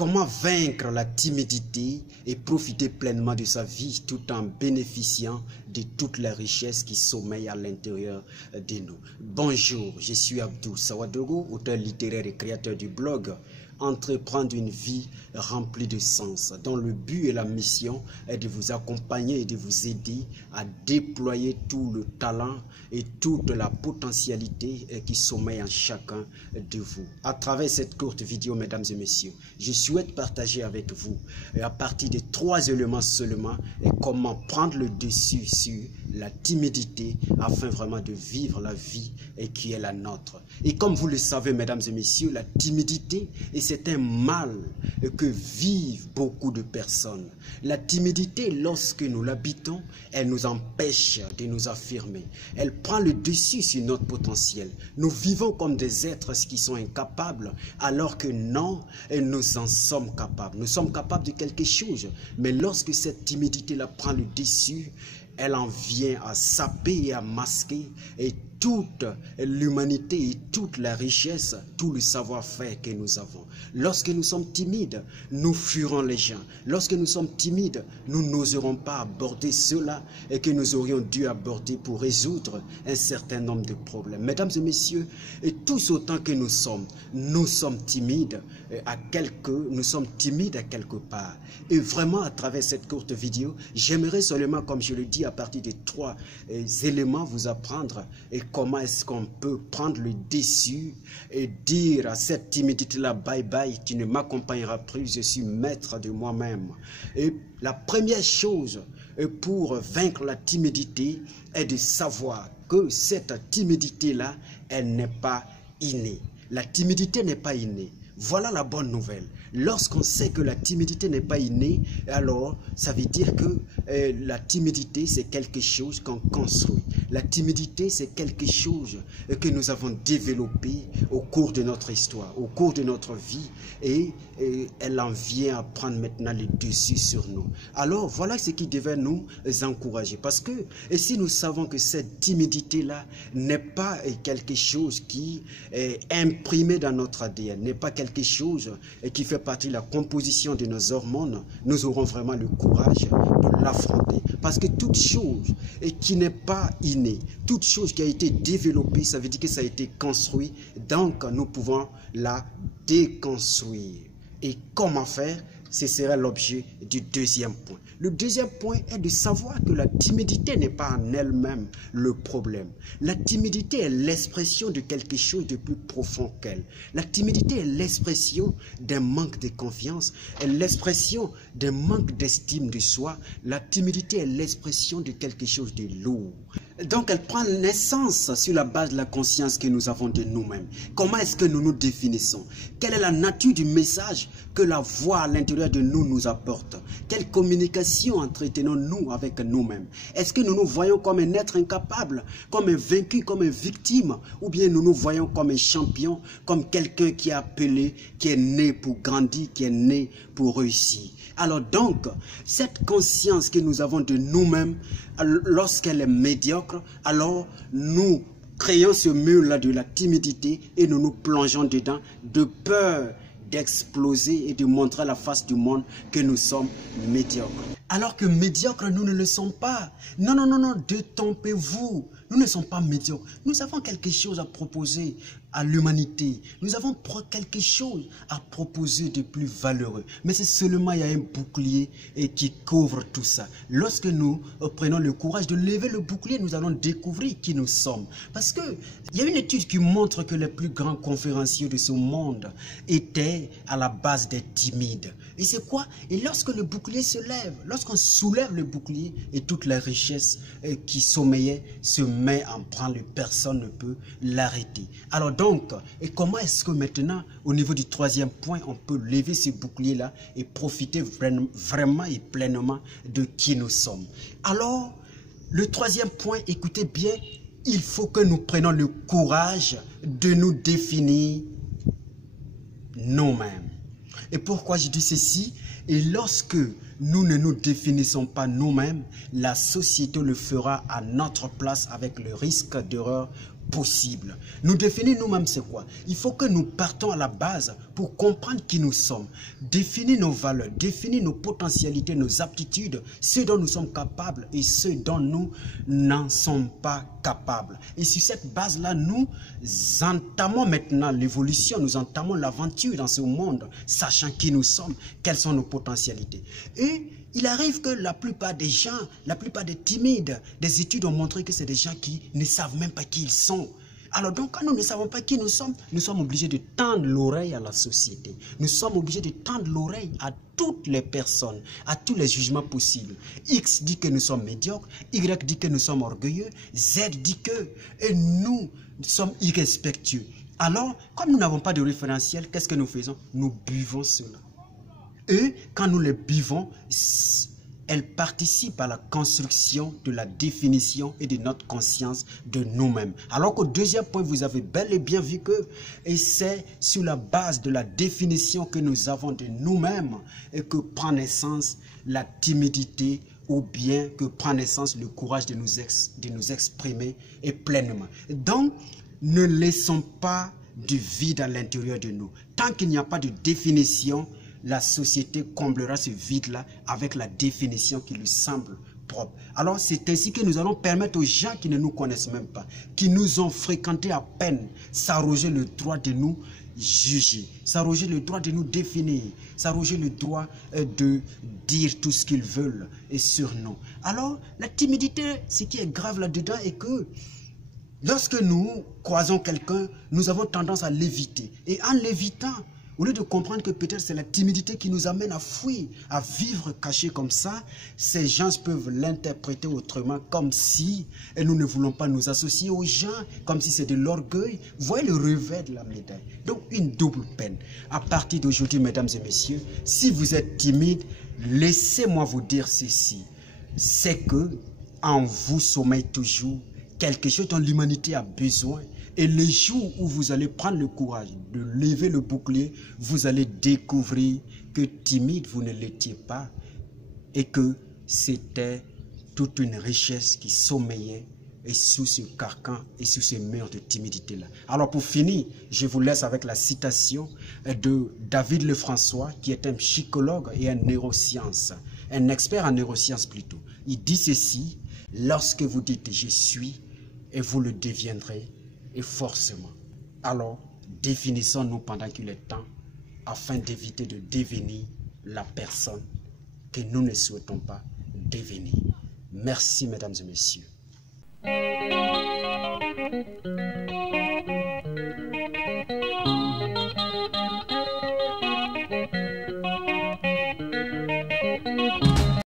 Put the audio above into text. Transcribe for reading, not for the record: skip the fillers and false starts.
Comment vaincre la timidité et profiter pleinement de sa vie tout en bénéficiant de toutes les richesses qui sommeillent à l'intérieur de nous. Bonjour, je suis Abdou Sawadogo, auteur littéraire et créateur du blog Entreprendre une vie remplie de sens, dont le but et la mission est de vous accompagner et de vous aider à déployer tout le talent et toute la potentialité qui sommeille en chacun de vous. À travers cette courte vidéo, mesdames et messieurs, je souhaite partager avec vous, à partir de 3 éléments seulement, comment prendre le dessus sur la timidité afin vraiment de vivre la vie qui est la nôtre. Et comme vous le savez, mesdames et messieurs, la timidité, et c'est un mal que vivent beaucoup de personnes. La timidité, lorsque nous l'habitons, elle nous empêche de nous affirmer. Elle prend le dessus sur notre potentiel. Nous vivons comme des êtres qui sont incapables, alors que non, nous en sommes capables. Nous sommes capables de quelque chose, mais lorsque cette timidité-là prend le dessus, elle en vient à saper et à masquer et toute l'humanité et toute la richesse, tout le savoir-faire que nous avons. Lorsque nous sommes timides, nous fuirons les gens. Lorsque nous sommes timides, nous n'oserons pas aborder cela et que nous aurions dû aborder pour résoudre un certain nombre de problèmes. Mesdames et messieurs, et tous autant que nous sommes timides nous sommes timides à quelque part. Et vraiment, à travers cette courte vidéo, j'aimerais seulement, comme je le dis, à partir de 3 éléments, vous apprendre et comment est-ce qu'on peut prendre le dessus et dire à cette timidité-là, bye bye, tu ne m'accompagneras plus, je suis maître de moi-même. Et la première chose pour vaincre la timidité est de savoir que cette timidité-là, elle n'est pas innée. La timidité n'est pas innée. Voilà la bonne nouvelle. Lorsqu'on sait que la timidité n'est pas innée, alors ça veut dire que la timidité, c'est quelque chose qu'on construit. La timidité, c'est quelque chose que nous avons développé au cours de notre histoire, au cours de notre vie, et elle en vient à prendre maintenant le dessus sur nous. Alors, voilà ce qui devait nous encourager. Parce que si nous savons que cette timidité-là n'est pas quelque chose qui est imprimé dans notre ADN, n'est pas quelque chose qui fait partie de la composition de nos hormones, nous aurons vraiment le courage de l'affronter. Parce que toute chose qui n'est pas innée, toute chose qui a été développée, ça veut dire que ça a été construit, donc nous pouvons la déconstruire. Et comment faire? Ce sera l'objet du deuxième point. Le deuxième point est de savoir que la timidité n'est pas en elle-même le problème. La timidité est l'expression de quelque chose de plus profond qu'elle. La timidité est l'expression d'un manque de confiance, est l'expression d'un manque d'estime de soi. La timidité est l'expression de quelque chose de lourd. Donc elle prend naissance sur la base de la conscience que nous avons de nous-mêmes. Comment est-ce que nous nous définissons? Quelle est la nature du message que la voix à l'intérieur de nous nous apporte? Quelle communication entretenons-nous avec nous-mêmes? Est-ce que nous nous voyons comme un être incapable, comme un vaincu, comme une victime? Ou bien nous nous voyons comme un champion, comme quelqu'un qui est appelé, qui est né pour grandir, qui est né pour réussir? Alors donc, cette conscience que nous avons de nous-mêmes, lorsqu'elle est médiocre, alors nous créons ce mur-là de la timidité et nous nous plongeons dedans de peur d'exploser et de montrer à la face du monde que nous sommes médiocres. Alors que médiocres, nous ne le sommes pas. Non, non, non, non, détrompez-vous. Nous ne sommes pas médiocres. Nous avons quelque chose à proposer à l'humanité. Nous avons quelque chose à proposer de plus valeureux. Mais c'est seulement il y a un bouclier qui couvre tout ça. Lorsque nous prenons le courage de lever le bouclier, nous allons découvrir qui nous sommes. Parce que il y a une étude qui montre que les plus grands conférenciers de ce monde étaient à la base des timides. Et c'est quoi? Et lorsque le bouclier se lève, lorsqu'on soulève le bouclier et toute la richesse qui sommeillait se met en branle, personne ne peut l'arrêter. Alors donc, et comment est-ce que maintenant, au niveau du troisième point, on peut lever ce bouclier-là et profiter vraiment et pleinement de qui nous sommes? Alors, le troisième point, écoutez bien, il faut que nous prenions le courage de nous définir nous-mêmes. Et pourquoi je dis ceci? Et lorsque nous ne nous définissons pas nous-mêmes, la société le fera à notre place avec le risque d'erreur possible. Nous définir nous-mêmes, c'est quoi? Il faut que nous partons à la base pour comprendre qui nous sommes, définir nos valeurs, définir nos potentialités, nos aptitudes, ce dont nous sommes capables et ce dont nous n'en sommes pas capables. Et sur cette base-là, nous entamons maintenant l'évolution, nous entamons l'aventure dans ce monde, sachant qui nous sommes, quelles sont nos potentialités. Et il arrive que la plupart des gens, la plupart des timides, des études ont montré que c'est des gens qui ne savent même pas qui ils sont. Alors donc, quand nous ne savons pas qui nous sommes obligés de tendre l'oreille à la société. Nous sommes obligés de tendre l'oreille à toutes les personnes, à tous les jugements possibles. X dit que nous sommes médiocres, Y dit que nous sommes orgueilleux, Z dit que nous sommes irrespectueux. Alors, comme nous n'avons pas de référentiel, qu'est-ce que nous faisons? Nous buvons cela. Et quand nous les buvons, elles participent à la construction de la définition et de notre conscience de nous-mêmes. Alors qu'au deuxième point, vous avez bel et bien vu que c'est sur la base de la définition que nous avons de nous-mêmes et que prend naissance la timidité ou bien que prend naissance le courage de nous exprimer et pleinement. Donc, ne laissons pas du vide à l'intérieur de nous. Tant qu'il n'y a pas de définition, la société comblera ce vide-là avec la définition qui lui semble propre. Alors c'est ainsi que nous allons permettre aux gens qui ne nous connaissent même pas, qui nous ont fréquentés à peine, s'arroger le droit de nous juger, s'arroger le droit de nous définir, s'arroger le droit de dire tout ce qu'ils veulent et sur nous. Alors la timidité, ce qui est grave là-dedans est que lorsque nous croisons quelqu'un, nous avons tendance à l'éviter. Et en l'évitant, au lieu de comprendre que peut-être c'est la timidité qui nous amène à fuir, à vivre caché comme ça, ces gens peuvent l'interpréter autrement, comme si nous ne voulons pas nous associer aux gens, comme si c'est de l'orgueil. Voyez le revers de la médaille. Donc une double peine. À partir d'aujourd'hui, mesdames et messieurs, si vous êtes timide, laissez-moi vous dire ceci. C'est que en vous sommeille toujours quelque chose dont l'humanité a besoin. Et le jour où vous allez prendre le courage de lever le bouclier, vous allez découvrir que timide, vous ne l'étiez pas et que c'était toute une richesse qui sommeillait et sous ce carcan et sous ce mur de timidité-là. Alors pour finir, je vous laisse avec la citation de David Lefrançois, qui est un psychologue et un neurosciences, un expert en neurosciences plutôt. Il dit ceci: lorsque vous dites « je suis » et vous le deviendrez, et forcément. Alors, définissons-nous pendant qu'il est temps afin d'éviter de devenir la personne que nous ne souhaitons pas devenir. Merci, mesdames et messieurs.